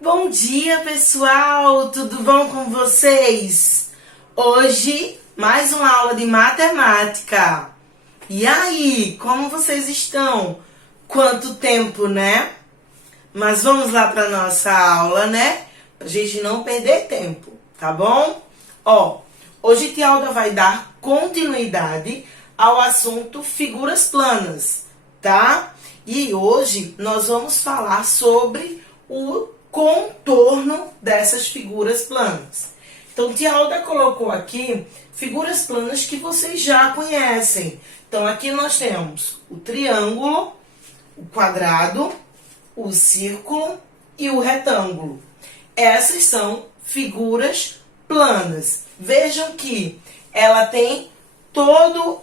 Bom dia, pessoal! Tudo bom com vocês? Hoje, mais uma aula de matemática. E aí, como vocês estão? Quanto tempo, né? Mas vamos lá para nossa aula, né? Pra gente não perder tempo, tá bom? Hoje a tia Alda vai dar continuidade ao assunto figuras planas, tá? E hoje nós vamos falar sobre o contorno dessas figuras planas. Então, tia Alda colocou aqui figuras planas que vocês já conhecem. Então, aqui nós temos o triângulo, o quadrado, o círculo e o retângulo. Essas são figuras planas. Vejam que ela tem todo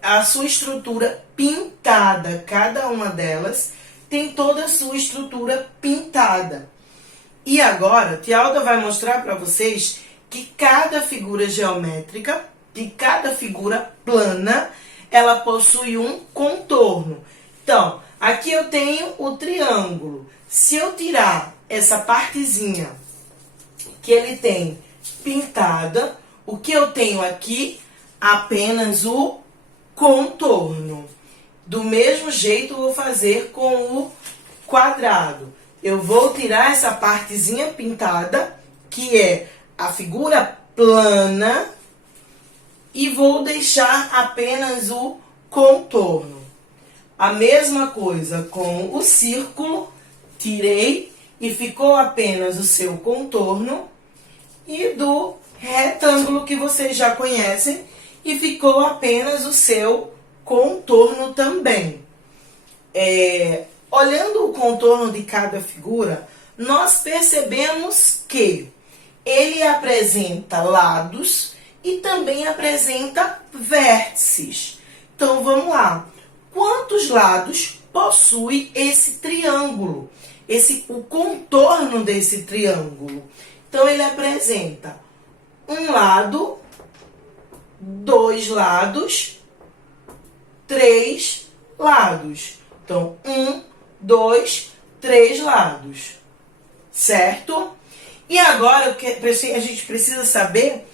a sua estrutura pintada. Cada uma delas tem toda a sua estrutura pintada. E agora, tia Alda vai mostrar para vocês que cada figura geométrica, que cada figura plana, ela possui um contorno. Então, aqui eu tenho o triângulo. Se eu tirar essa partezinha que ele tem pintada, o que eu tenho aqui? Apenas o contorno. Do mesmo jeito, eu vou fazer com o quadrado. Eu vou tirar essa partezinha pintada, que é a figura plana, e vou deixar apenas o contorno. A mesma coisa com o círculo, tirei e ficou apenas o seu contorno, e do retângulo que vocês já conhecem, e ficou apenas o seu contorno também. Olhando o contorno de cada figura, nós percebemos que ele apresenta lados e também apresenta vértices. Então, vamos lá. Quantos lados possui esse triângulo? O contorno desse triângulo. Então, ele apresenta um lado, dois lados, três lados. Então, 1, 2, 3 lados. Certo? E agora, a gente precisa saber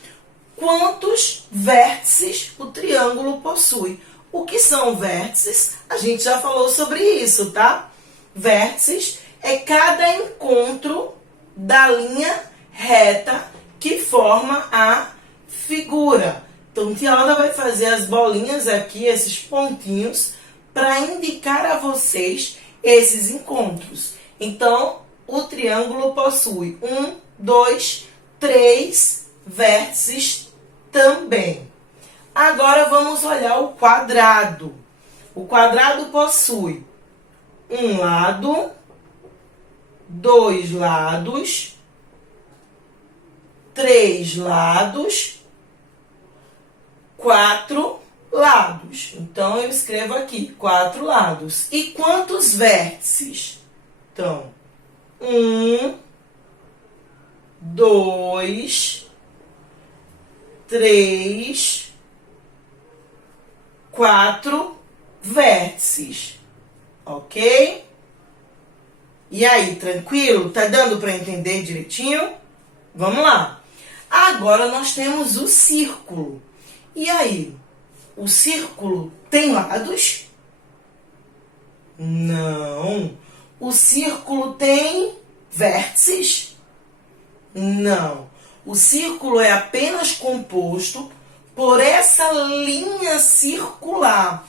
quantos vértices o triângulo possui. O que são vértices? A gente já falou sobre isso, tá? Vértices é cada encontro da linha reta que forma a figura. Então, tia Alda vai fazer as bolinhas aqui, esses pontinhos, para indicar a vocês esses encontros. Então, o triângulo possui 1, 2, 3 vértices também. Agora, vamos olhar o quadrado. O quadrado possui um lado, dois lados, três lados, quatro lados. Então, eu escrevo aqui, 4 lados. E quantos vértices? Então, 1, 2, 3, 4 vértices. Ok? E aí, tranquilo? Tá dando para entender direitinho? Vamos lá. Agora, nós temos o círculo. E aí? O círculo tem lados? Não. O círculo tem vértices? Não. O círculo é apenas composto por essa linha circular.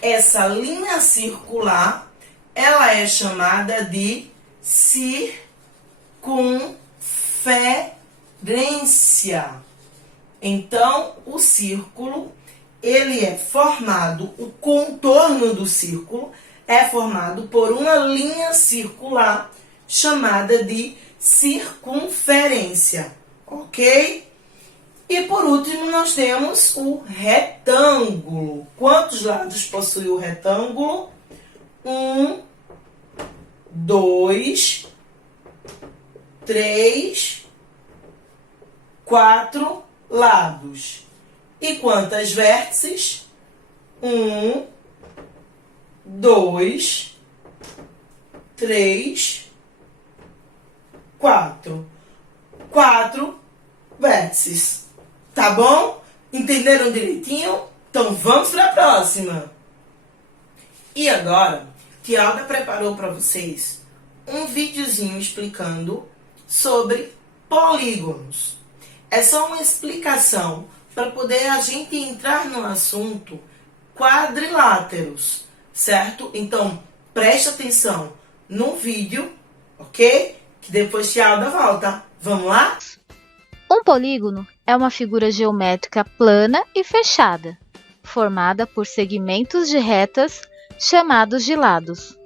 Essa linha circular, ela é chamada de circunferência. Então, o círculo, ele é formado, o contorno do círculo é formado por uma linha circular chamada de circunferência, ok? E por último, nós temos o retângulo. Quantos lados possui o retângulo? 1, 2, 3, 4 lados. E quantas vértices? 1, 2, 3, 4. 4 vértices. Tá bom? Entenderam direitinho? Então vamos para a próxima. E agora, Tialda preparou para vocês um videozinho explicando sobre polígonos. É só uma explicação para poder a gente entrar no assunto quadriláteros, certo? Então, preste atenção no vídeo, ok? Que depois Tialda volta. Vamos lá? Um polígono é uma figura geométrica plana e fechada, formada por segmentos de retas chamados de lados.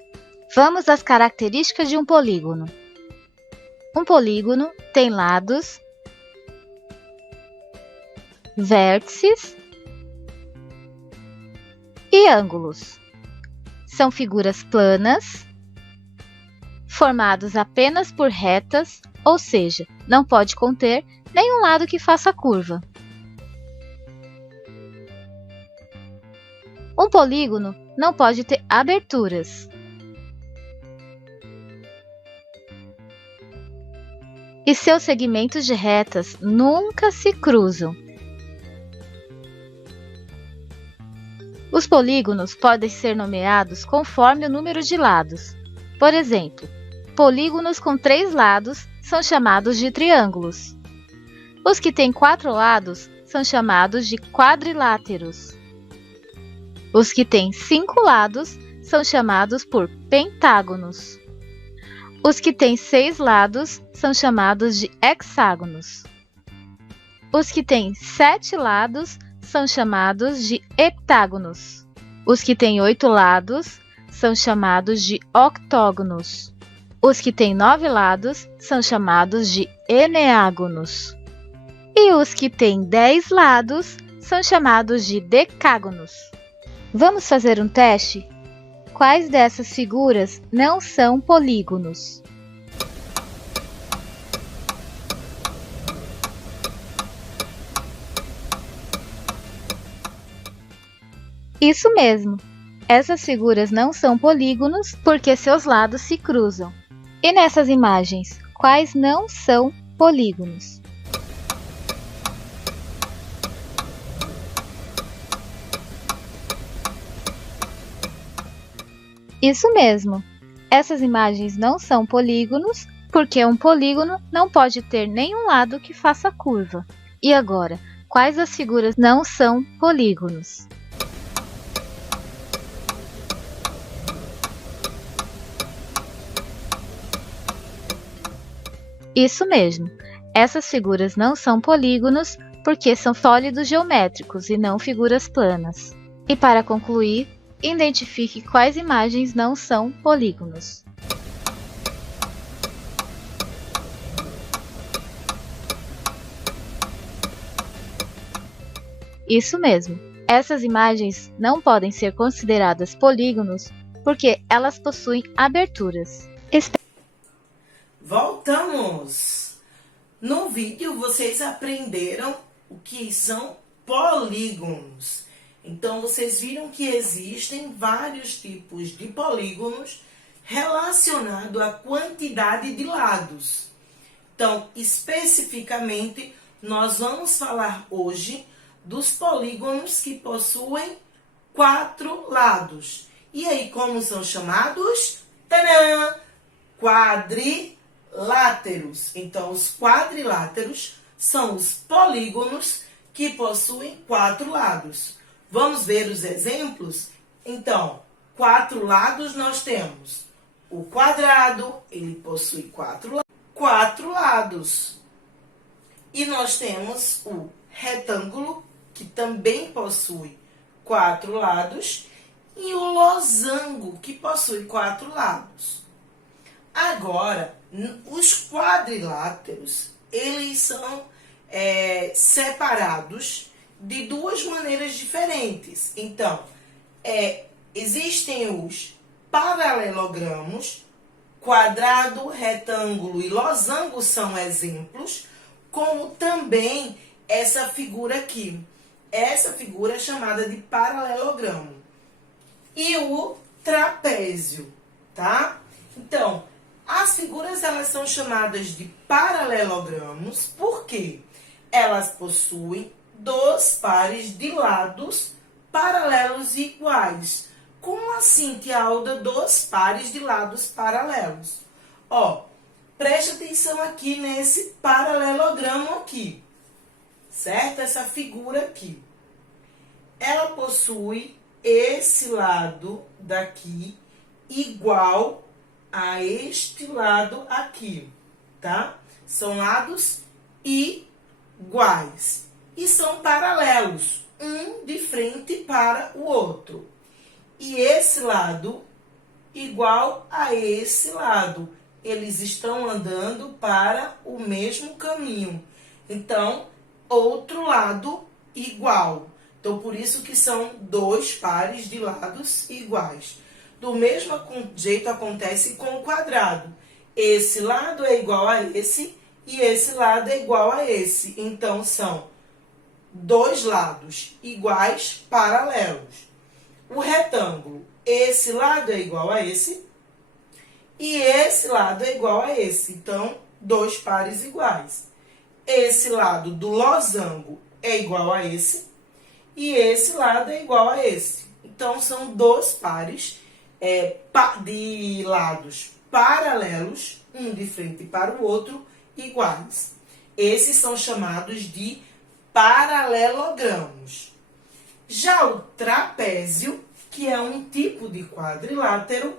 Vamos às características de um polígono. Um polígono tem lados, vértices e ângulos. São figuras planas, formados apenas por retas, ou seja, não pode conter nenhum lado que faça curva. Um polígono não pode ter aberturas. E seus segmentos de retas nunca se cruzam. Os polígonos podem ser nomeados conforme o número de lados. Por exemplo, polígonos com 3 lados são chamados de triângulos. Os que têm 4 lados são chamados de quadriláteros. Os que têm 5 lados são chamados por pentágonos. Os que têm 6 lados são chamados de hexágonos. Os que têm 7 lados são chamados de heptágonos. Os que têm 8 lados são chamados de octógonos. Os que têm 9 lados são chamados de eneágonos. E os que têm 10 lados são chamados de decágonos. Vamos fazer um teste? Quais dessas figuras não são polígonos? Isso mesmo! Essas figuras não são polígonos porque seus lados se cruzam. E nessas imagens, quais não são polígonos? Isso mesmo! Essas imagens não são polígonos porque um polígono não pode ter nenhum lado que faça curva. E agora, quais as figuras não são polígonos? Isso mesmo! Essas figuras não são polígonos porque são sólidos geométricos e não figuras planas. E para concluir, identifique quais imagens não são polígonos. Isso mesmo! Essas imagens não podem ser consideradas polígonos porque elas possuem aberturas. Voltamos! No vídeo vocês aprenderam o que são polígonos. Então vocês viram que existem vários tipos de polígonos relacionados à quantidade de lados. Então, especificamente, nós vamos falar hoje dos polígonos que possuem 4 lados. E aí, como são chamados? Tadã! Quadriláteros. Então, os quadriláteros são os polígonos que possuem 4 lados. Vamos ver os exemplos? Então, 4 lados nós temos. O quadrado, ele possui 4 lados. E nós temos o retângulo, que também possui 4 lados. E o losango, que possui 4 lados. Agora, os quadriláteros, eles são separados de 2 maneiras diferentes. Então, existem os paralelogramos, quadrado, retângulo e losango são exemplos, como também essa figura aqui. Essa figura é chamada de paralelogramo. E o trapézio, tá? Então, As figuras elas são chamadas de paralelogramos porque elas possuem dois pares de lados paralelos e iguais. Como assim, tia Alda, dois pares de lados paralelos? Ó, preste atenção aqui nesse paralelogramo aqui, certo? Essa figura aqui. Ela possui esse lado daqui igual a este lado aqui, tá? São lados iguais e são paralelos, um de frente para o outro. E esse lado igual a esse lado, eles estão andando para o mesmo caminho. Então, outro lado igual. Então, por isso que são dois pares de lados iguais. Do mesmo jeito acontece com o quadrado. Esse lado é igual a esse e esse lado é igual a esse. Então, são dois lados iguais, paralelos. O retângulo, esse lado é igual a esse e esse lado é igual a esse. Então, dois pares iguais. Esse lado do losango é igual a esse e esse lado é igual a esse. Então, são dois pares de lados paralelos, um de frente para o outro, iguais. Esses são chamados de paralelogramos. Já o trapézio, que é um tipo de quadrilátero,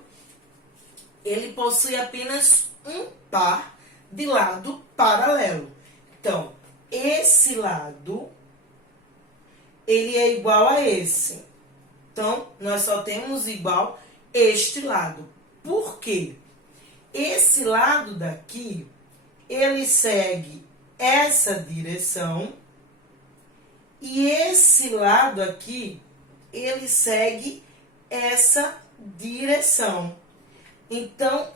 ele possui apenas um par de lado paralelo. Então, esse lado, ele é igual a esse. Então, nós só temos igual este lado. Por quê? Esse lado daqui, ele segue essa direção e esse lado aqui, ele segue essa direção. Então,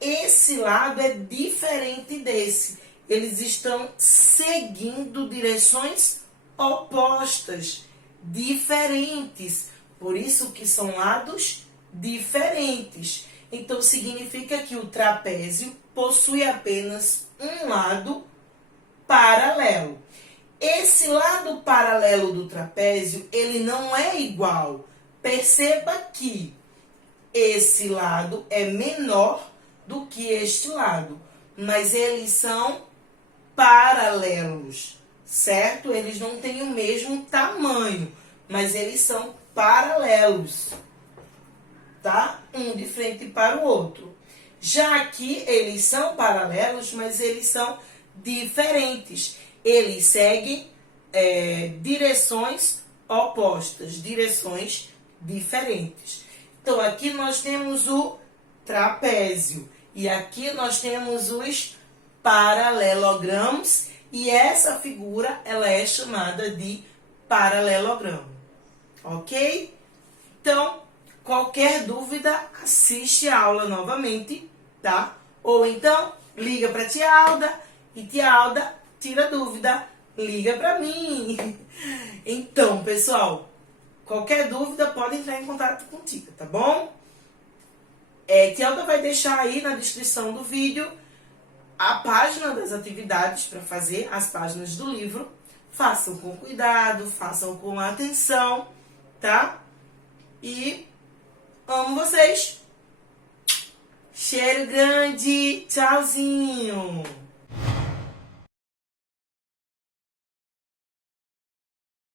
esse lado é diferente desse. Eles estão seguindo direções opostas, diferentes. Por isso que são lados diferentes. Então, significa que o trapézio possui apenas um lado paralelo. Esse lado paralelo do trapézio, ele não é igual. Perceba que esse lado é menor do que este lado, mas eles são paralelos, certo? Eles não têm o mesmo tamanho, mas eles são paralelos, tá? Um de frente para o outro. Já aqui, eles são paralelos, mas eles são diferentes. Eles seguem direções opostas, direções diferentes. Então, aqui nós temos o trapézio e aqui nós temos os paralelogramos e essa figura ela é chamada de paralelogramo, ok? Então, qualquer dúvida, assiste a aula novamente, tá? Ou então, liga para a tia Alda e tia Alda tira dúvida, liga para mim. Então, pessoal, qualquer dúvida pode entrar em contato contigo, tá bom? Tia Alda vai deixar aí na descrição do vídeo a página das atividades para fazer, as páginas do livro. Façam com cuidado, façam com atenção, tá? E amo vocês. Cheiro grande, tchauzinho.